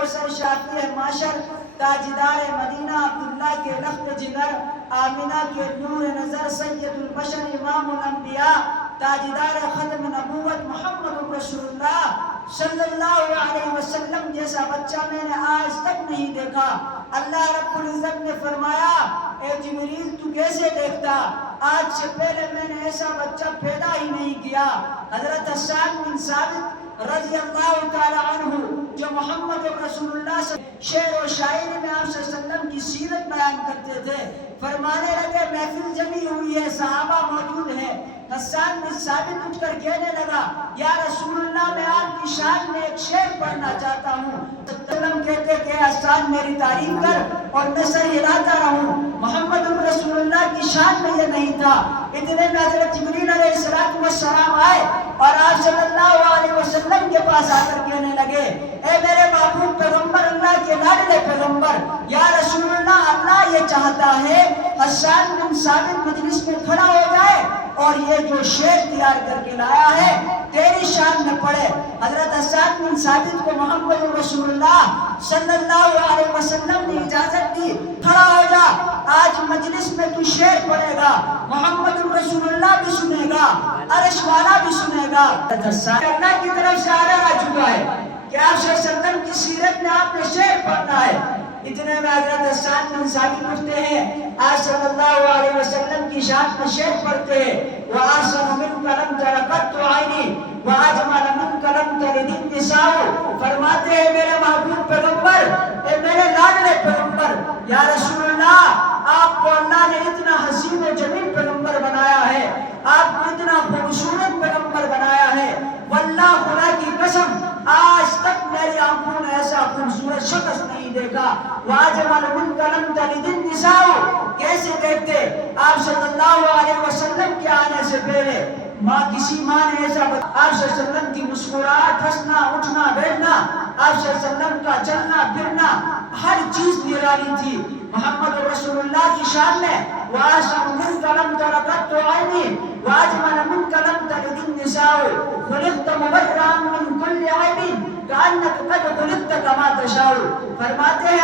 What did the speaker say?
کوثر شافی معاشر تاجدار مدینہ عبداللہ کے لخت جگر آمنہ کے نور نظر سید البشر امام الانبیاء تاجدار ختم نبوت محمد رسول اللہ صلی اللہ علیہ وسلم جیسا بچہ میں نے آج تک نہیں دیکھا۔ اللہ رب العزت نے فرمایا اے جبریل تو کیسے دیکھتا؟ آج سے پہلے میں نے ایسا بچہ پیدا ہی نہیں کیا۔ حضرت حسان بن ثابت رضی اللہ تعالی عنہ جو محمد رسول اللہ سے شعر و شاعری میں آپ صلی اللہ علیہ وسلم کی سیرت بیان کرتے تھے، فرمانے لگے محفل جمی ہوئی ہے، صحابہ موجود ہیں۔ حسان بن ثابت اٹھ کر کہنے لگا یا رسول اللہ میں آپ کی شان میں ایک شعر پڑھنا چاہتا ہوں۔ وسلم کہتے کہ حسان میری تعریف کر اور میں سر ہلاتا رہوں۔ محمد رسول اللہ کی شان میں یہ نہیں تھا۔ اتنے میں حضرت جبریل علیہ السلام آئے اور آپ صلی اللہ علیہ وسلم کے پاس آ کر کہنے لگے اے میرے محبوب پیغمبر، اللہ کے لاڈلے پیغمبر، یا رسول اللہ اللہ یہ چاہتا ہے حسان بن ثابت مجلس میں کھڑا ہو جائے اور یہ جو شعر تیار کر کے لایا ہے تیری شان میں پڑھے۔ حضرت حسان بن ثابت کو محمد رسول اللہ صلی اللہ علیہ وسلم نے اجازت دی، کھڑا ہو جا، آج مجلس میں تو شعر پڑھے گا، محمد رسول اللہ بھی سنے گا، عرش والا بھی سنے گا۔ اللہ کی طرف سے آرڈر آ چکا ہے کہ آپ صلی اللہ علیہ وسلم کی سیرت میں آپ نے شعر پڑھنا ہے۔ اتنے میں حضرت حسان بن ثابت اٹھتے ہیں، آج صلی اللہ علیہ وسلم کی شان میں شعر پڑھتے ہیں وَأَحْسَنُ مِنْكَ لَمْ تَرَ قَطُّ عَيْنِي وَأَجْمَلَ مِنْكَ لَمْ تَلِدِ النِّسَاءُ۔ فرماتے ہیں میرے محبوب پیغمبر، اے میرے لاڈلے پیغمبر، یا رسول اللہ آپ کو اللہ نے اتنا حسین و جمیل پیغمبر بنایا ہے، آپ کو اتنا خوبصورت پیغمبر بنایا ہے، واللہ خدا کی قسم آج تک میری آنکھوں نے ایسا خوبصورت شخص نہیں دیکھا۔ وَأَجْمَلَ مِنْكَ لَمْ تَلِدِ النِّسَاءُ۔ کیسے دیکھتے؟ آپ صلی اللہ علیہ وسلم کے آنے سے پہلے کسی ماں نے ایسا آپ صلی اللہ علیہ وسلم کی مسکراہٹ، ہنسنا، اٹھنا، بیٹھنا، آپ صلی اللہ علیہ وسلم کا چلنا پھرنا، ہر چیز نرالی تھی۔ محمد رسول اللہ کی شان میں وَأَحْسَنُ مِنْكَ لَمْ تَرَ قَطُّ عَيْنِي وَأَجْمَلَ مِنْكَ لَمْ تَلِدِ النِّسَاءُ خُلِقْتَ مُبَرَّأً مِنْ كُلِّ عَيْبٍ كَأَنَّكَ قَدْ خُلِقْتَ كَمَا تَشَاءُ۔ فرماتے ہیں